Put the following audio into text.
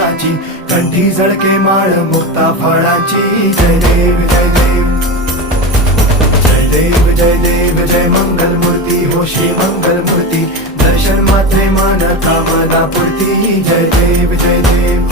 रंगाची, कंठी झळके माळ मुक्ता फळाची. जय देव जय देव जय देव जय देव जय मंगल मूर्ती हो श्री मंगल मूर्ती. दर्शन मात्रे मन कामना पूर्ती. जय देव जय देव